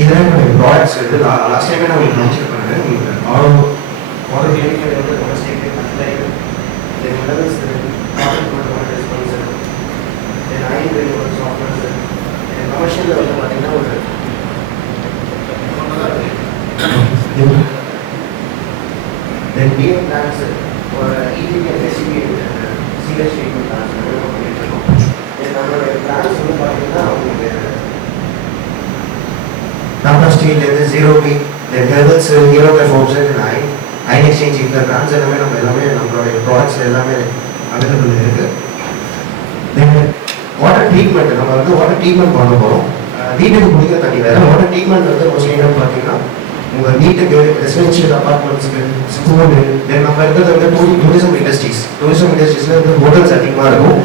இதெல்லாம் என்னுடைய ப்ராடக்ட்ஸ் இது லாஸ்ட் டைமே நான் உங்களுக்கு மென்ஷன் பண்ணேன். உங்களுக்கு வாட்டர் கிளினிக்கல் வந்து domestic applied then levels response then ஐன் ஒரு சாஃப்ட்வேர்ஸ் தென் கமர்ஷியலில் வந்து பார்த்தீங்கன்னா ஒரு தென் பிஎம் பிளான்ஸ் ஒரு ETP and SCP CS treatment plans பண்ணிட்டு இருக்கோம். நம்மளுடைய பிளான்ஸ் வந்து பார்த்தீங்கன்னா உங்களுக்கு டாடா ஸ்டீல்லேருந்து 0B then herbals Hero Force ஐன் எக்ஸ்சேஞ்ச் இந்த பிராண்ட்ஸ் எல்லாமே நம்மளுடைய ப்ராடக்ட்ஸ் எல்லாமே அவைலபிள் இருக்குது. தென் வாட்டர் ட்ரீட்மெண்ட் நம்ம வந்து வாட்டர் ட்ரீட்மெண்ட் பண்ண போகிறோம். வீட்டுக்கு குடிக்கிற தண்ணி வேறு, வாட்டர் ட்ரீட்மெண்ட் வந்து மோஸ்ட்லி என்னன்னு பார்த்தீங்கன்னா உங்கள் வீட்டுக்கு ரெசிடென்ஷியல் அப்பார்ட்மெண்ட்ஸுக்கு ஸ்கூலு தென் நம்ம இருக்கிறது வந்து டூரிசம் இண்டஸ்ட்ரீஸில் வந்து ஹோட்டல்ஸ் அதிகமாக இருக்கும்.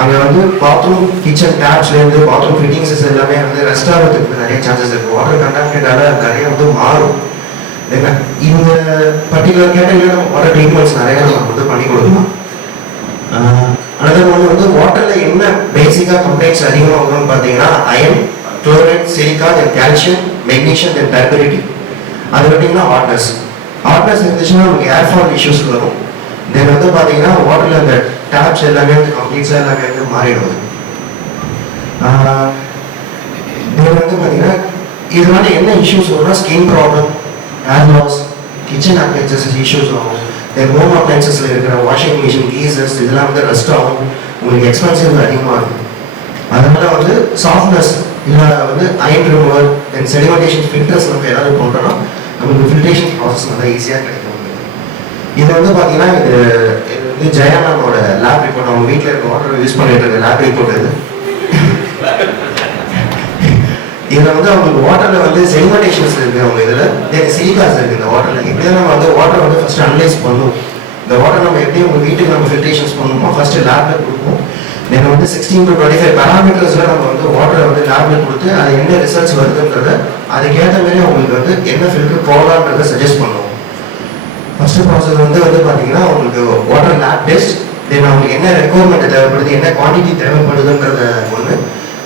அங்கே வந்து பாத்ரூம் கிச்சன் டேப்ஸ்லேருந்து பாத்ரூம் ஃபிட்டிங்ஸஸ் எல்லாமே வந்து ரெஸ்ட் ஆகிறதுக்கு நிறைய சான்சஸ் இருக்குது. வாட்டர் கண்டாமினேட்டால நிறைய வந்து மாறும். இந்த பர்டிகுலர் கேட்டகரியில் நம்ம வாட்டர் ட்ரீட்மெண்ட்ஸ் நிறையா நம்ம வந்து பண்ணி கொடுக்கலாம். அதனால் வந்து வாட்டரில் என்ன பேசிக்காக கம்ப்ளைண்ட்ஸ் அதிகமாக வரும்னு பார்த்தீங்கன்னா அயன், குளோரைட், சிலிக்கா, தென் கால்சியம், மெக்னீஷியம், தென் டர்பரிட்டி. அது பார்த்தீங்கன்னா ஹாட்னஸ் இருந்துச்சுன்னா நமக்கு ஏர்ஃபால் இஷ்யூஸ் வரும். தென் வந்து பார்த்தீங்கன்னா வாட்டரில் அந்த டேப்ஸ் எல்லாமே வந்து கம்ப்ளீட்ஸாக எல்லாமே வந்து மாறிடுவது. தென் வந்து பார்த்தீங்கன்னா இதனால என்ன இஷ்யூஸ் வரும்னா skin problem, hair loss, kitchen appliances issues ஆகும். தென் ஹோம் அப்ளைன்சஸில் இருக்கிற வாஷிங் மிஷின், கீசர்ஸ் இதெல்லாம் வந்து ரெஸ்ட் ஆகும். உங்களுக்கு எக்ஸ்பென்சிவ் அதிகமாக இருக்கும். அதனால வந்து சாஃப்ட்னஸ் இல்லை வந்து அயன் ரிமூவர் தென் செடிமெண்டேஷன் ஃபில்டர்ஸ் நம்ம ஏதாவது பண்ணுறோன்னா நம்மளுக்கு ஃபில்ட்ரேஷன் ப்ராசஸ் நல்லா ஈஸியாக கிடைக்கும். இது வந்து பார்த்தீங்கன்னா இது வந்து ஜெயா மேமோட லேப் ரிப்போர்ட். அவங்க வீட்டில் இருக்க வாட்டர் யூஸ் பண்ணிட்டு இருக்க லேப் ரிப்போர்ட் இது. இதில் வந்து அவங்களுக்கு வாட்டரில் வந்து செடிமெண்டேஷன்ஸ் இருக்குது. அவங்க இதில் சிலிகாஸ் இருக்குது இந்த வாட்டரில். இப்படிதான் நம்ம வந்து வாட்டர் வந்து ஃபஸ்ட்டு அனலைஸ் பண்ணுவோம். இந்த வாட்டர் நம்ம எப்படி உங்கள் வீட்டுக்கு நம்ம ஃபில்ட்ரேஷன்ஸ் பண்ணுவோமோ ஃபஸ்ட்டு லேபில் கொடுப்போம். தென் வந்து 16 to 25 பேராமீட்டர்ஸில் நம்ம வந்து வாட்டரை வந்து லேபில் கொடுத்து அது என்ன ரிசல்ட்ஸ் வருதுன்றதை அதுக்கேற்ற மாதிரி அவங்களுக்கு வந்து என்ன ஃபில்டர் போகலான்றதை சஜஸ்ட் பண்ணுவோம். ஃபஸ்ட்டு ப்ராசஸ் வந்து பார்த்தீங்கன்னா அவங்களுக்கு வாட்டர் லேப் டெஸ்ட், தென் அவங்களுக்கு என்ன ரெக்குவயர்மெண்ட் தேவைப்படுது, என்ன குவான்டிட்டி தேவைப்படுதுன்றத ஒன்று.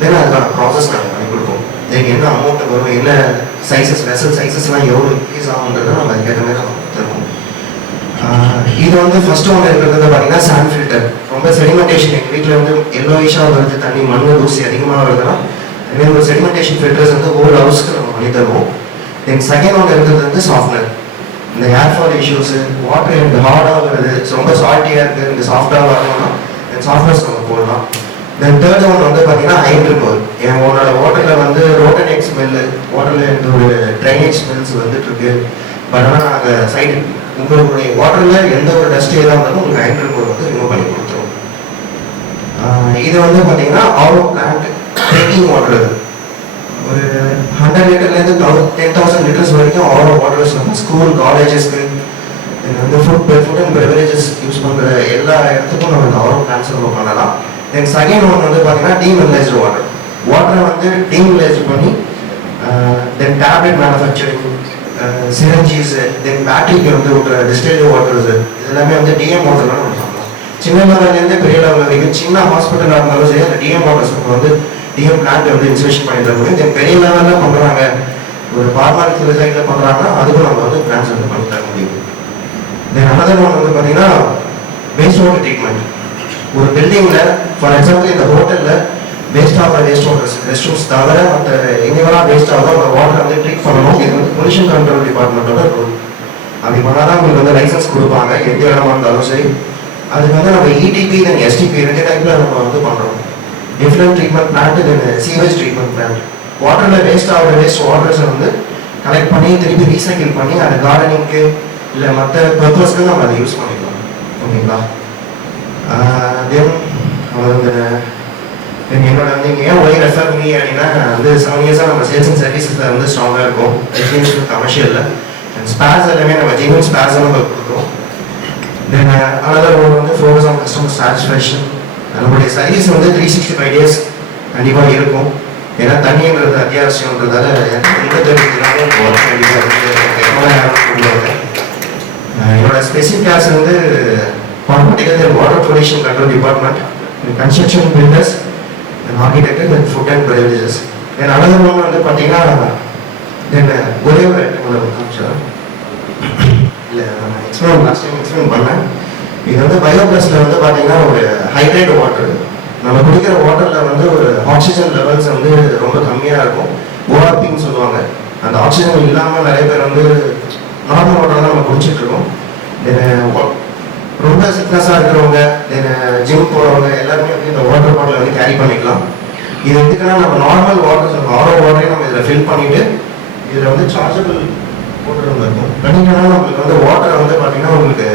தென் அதுக்கான ப்ராசஸ் நாங்கள் பண்ணி கொடுப்போம். தென் என்ன அமௌண்ட் வரும், என்ன சைஸஸ் வெசல் சைஸஸ்லாம் எவ்வளோ இன்க்ரீஸ் ஆகுன்றதை நம்ம அதுக்கேற்ற மாதிரி நம்ம தருவோம். இது வந்து ஃபஸ்ட்டு ஒன்று இருக்கிறது பார்த்தீங்கன்னா சாண்ட் ஃபில்டர். ரொம்ப செடிமெண்டேஷன் எங்கள் வீட்டில் வந்து எல்லோயிஷாக வருது, தண்ணி மண் தூசி அதிகமாக வருதுன்னா இதுமாதிரி ஒரு செடிமெண்டேஷன் ஃபில்டர்ஸ் வந்து ஹோல் ஹவுஸ்க்கு நம்ம பண்ணி தருவோம். தென் செகண்ட் ஒன்று இருக்கிறது வந்து சாஃப்ட்னர். இந்த ஏர்ஃபால் இஷ்யூஸு, வாட்டர் எனக்கு ஹார்டாக வருது, ரொம்ப சால்ட்டியாக இருக்குது, இந்த சாஃப்டாக வரணும்னா தென் சாஃப்ட்னஸ் நம்ம போடலாம். தென் தேர்ட் ஒன் வந்து பார்த்தீங்கன்னா ஹைன் ரிமூவர். உன்னோட வாட்டரில் வந்து ரோட்டனேட் ஸ்மெல்லு, வாட்டரில் எனக்கு ஒரு ட்ரைனேஜ் ஸ்மெல்ஸ் வந்துட்டுருக்கு. பட் ஆனால் நாங்கள் சைடு உங்களுடைய வாட்டரில் எந்த ஒரு டஸ்ட் ஏதாக இருந்தாலும் உங்களுக்கு ஹைன் ரிமூவர் வந்து ரிமூவ் பண்ணி கொடுத்துருவோம். இது வந்து பார்த்தீங்கன்னா ஆரோ பிளான்ட் ட்ரிங்கிங் வாட்டர். இது ஒரு 100 லிட்டர்லேருந்து 10,000 லிட்டர்ஸ் வரைக்கும் ஆரோ வாட்டர்ஸ் நம்ம ஸ்கூல் காலேஜஸ்க்கு வந்து ஃபுட் அண்ட் பெவரேஜஸ் யூஸ் பண்ணுற எல்லா இடத்துக்கும் நம்ம இந்த ஆரோ பிளான்ஸ் நம்ம பண்ணலாம். தென் செகண்ட் ஒன் வந்து பார்த்தீங்கன்னா டீமினலைஸ்டு வாட்டர். வாட்டரை வந்து டீமினலைஸ்டு பண்ணி தென் டேப்லெட் மேனுஃபேக்சரிங், சிரஞ்சிஸ், தென் பேட்டரிக்கு வந்து ஒரு டிஸ்டில்டு வாட்டர்ஸ் இதெல்லாமே வந்து டிஎம் வாட்டர்லாம் நம்ம பண்ணலாம். சின்ன லெவல்லேருந்து பெரிய லெவல் வரைக்கும் சின்ன ஹாஸ்பிட்டலாக இருந்தாலும் சரி அந்த டிஎம் வாட்டர்ஸ் நம்ம வந்து டிஎம் பிளான்ட் வந்து இன்ஸ்டலேஷன் பண்ணி தர முடியும். தென் பெரிய லெவலில் பண்ணுறாங்க, ஒரு பார்மாலிட்டி சைடில் பண்ணுறாங்கன்னா அதுக்கும் நம்ம வந்து பிளான்ஸ் வந்து பண்ணி தர முடியும். தென் அனதர் ஒன் வந்து பார்த்தீங்கன்னா வேஸ்ட் வாட்டர் ட்ரீட்மெண்ட். ஒரு பில்டிங்கில் ஃபார் எக்ஸாம்பிள் இந்த ஹோட்டலில் வேஸ்ட் வாட்டர் ரெஸ்ட் ரூம்ஸ் தவிர மற்ற எங்கெல்லாம் வேஸ்ட் ஆகுதோ அந்த வாட்டர் வந்து ட்ரீட் பண்ணணும். இது வந்து பொல்யூஷன் கண்ட்ரோல் டிபார்ட்மெண்ட்டோட ரூல். அப்படி பண்ணால் தான் உங்களுக்கு வந்து லைசன்ஸ் கொடுப்பாங்க எந்த இடமா இருந்தாலும் சரி. அதுக்கு வந்து நம்ம இடிபி தென் எஸ்டிபி ரெண்டு டைப்பில் நம்ம வந்து பண்ணுறோம். டிஃப்ரெண்ட் ட்ரீட்மெண்ட் பிளான்ட் தென் சீவேஜ் ட்ரீட்மெண்ட் பிளான்ட். வாட்டரில் வேஸ்ட் ஆகிற வேஸ்ட் வாட்டர்ஸை வந்து கலெக்ட் பண்ணி திருப்பி ரீசைக்கிள் பண்ணி அதை கார்டனிங்க்கு இல்லை மற்ற பர்பஸ்க்கு நம்ம அதை யூஸ் பண்ணிக்கலாம். ஓகேங்களா? தென் என்னோட வந்து இங்கே ஏன் ஒய் ரெஃபர் பண்ணி அப்படின்னா வந்து 7 இயர்ஸாக நம்ம சேல்ஸ் அண்ட் சர்வீஸில் வந்து ஸ்ட்ராங்காக இருக்கும். எக்ஸ்பீரியன்ஸ் கமர்ஷியலில் ஸ்பேர்ஸ் எல்லாமே நம்ம ஜென்யூன் ஸ்பேர்ஸ் நம்ம கொடுக்குறோம். தென் அனதர் ஒன் வந்து ஃபோக்கஸ் ஆன் கஸ்டமர் சாட்டிஸ்ஃபேக்ஷன். நம்மளுடைய சர்வீஸ் வந்து 365 டேஸ் கண்டிப்பாக இருக்கும். ஏன்னா தண்ணின்றது அத்தியாவசியம்ன்றதால எந்த தெரிஞ்சுனாலும் கண்டிப்பாக என்னோட ஸ்பெசிஃபிக் கிளாஸ் வந்து particular water pollution control department, construction builders, architecture, food and beverages. Another one வந்து பார்த்தீங்கன்னா தென் ஒரே ஒரு ஐட்டம் காமிச்சா இல்லை நான் லாஸ்ட் டைம் எக்ஸ்பிளைன் பண்ணேன். இது வந்து பயோ ப்ளஸில் வந்து பார்த்தீங்கன்னா ஒரு ஹைட்ரேட் வாட்டர். நம்ம குடிக்கிற வாட்டரில் வந்து ஒரு ஆக்சிஜன் லெவல்ஸ் வந்து ரொம்ப கம்மியாக இருக்கும். ஓஆர்பின்னு சொல்லுவாங்க. அந்த ஆக்சிஜன் இல்லாமல் நிறைய பேர் வந்து நார்மல் வாட்டர் தான் நம்ம குடிச்சிட்ருக்கோம். ரொம்ப சிக்னஸாக இருக்கிறவங்க ஜிம் போகிறவங்க எல்லாருமே வந்து இந்த வாட்டர் பாட்டில் வந்து கேரி பண்ணிக்கலாம். இது எதுக்குன்னா நம்ம நார்மல் வாட்டர் சொல்லுவோம், ஆரோ வாட்டரையும் நம்ம இதில் ஃபில் பண்ணிவிட்டு இதில் வந்து சார்ஜபிள் வாட்டர் ஒன்று இருக்கும். பண்ணிங்கன்னா நம்மளுக்கு வந்து வாட்டரை வந்து பார்த்தீங்கன்னா உங்களுக்கு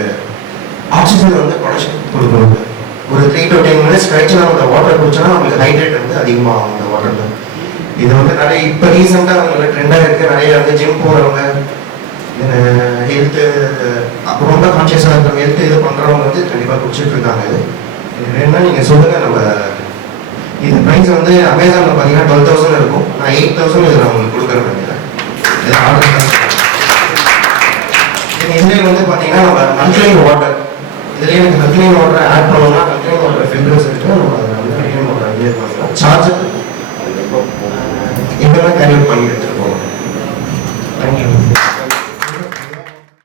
ஆக்சிஜன் வந்து ப்ரொடக்ஷன் கொடுக்கணும். ஒரு 3 to 10 மினிட்ஸ் கழிச்சு நம்ம அந்த வாட்டர் குடிச்சோன்னா நம்மளுக்கு ஹைட்ரேட் வந்து அதிகமாகும் அந்த வாட்டரில். இது வந்து நிறைய இப்போ ரீசெண்டாக அவங்களுக்கு ட்ரெண்டாக இருக்குது. நிறைய வந்து ஜிம் போகிறவங்க ஹெல்த்து ரொம்ப கான்ஷியஸாக இருக்கிறவங்க ஹெல்த்து இது பண்ணுறவங்க வந்து கண்டிப்பாக குடிச்சிட்டு இருக்காங்க. இது வேணும்னா நீங்கள் சொல்லுங்கள். நம்ம இது ப்ரைஸ் வந்து அமேசானில் பார்த்தீங்கன்னா 12,000 இருக்கும். நான் 8,000 இதில் உங்களுக்கு கொடுக்குறேன். நினைக்கிறேன் இது ஆர்டர் தான். இதுலேயே வந்து பார்த்தீங்கன்னா நம்ம அல்கலைன் வாட்டர், இதுலேயே எனக்கு அல்கலைன் வாட்டரை ஆட் பண்ணோம்னா அல்கலைன் வாட்டர் ஃபில்டர்ஸ் இருக்குது. நம்ம அதை வந்து அல்கலைன் வாட்டர் சார்ஜர் இதெல்லாம் கேரி அவுட் பண்ணிட்டு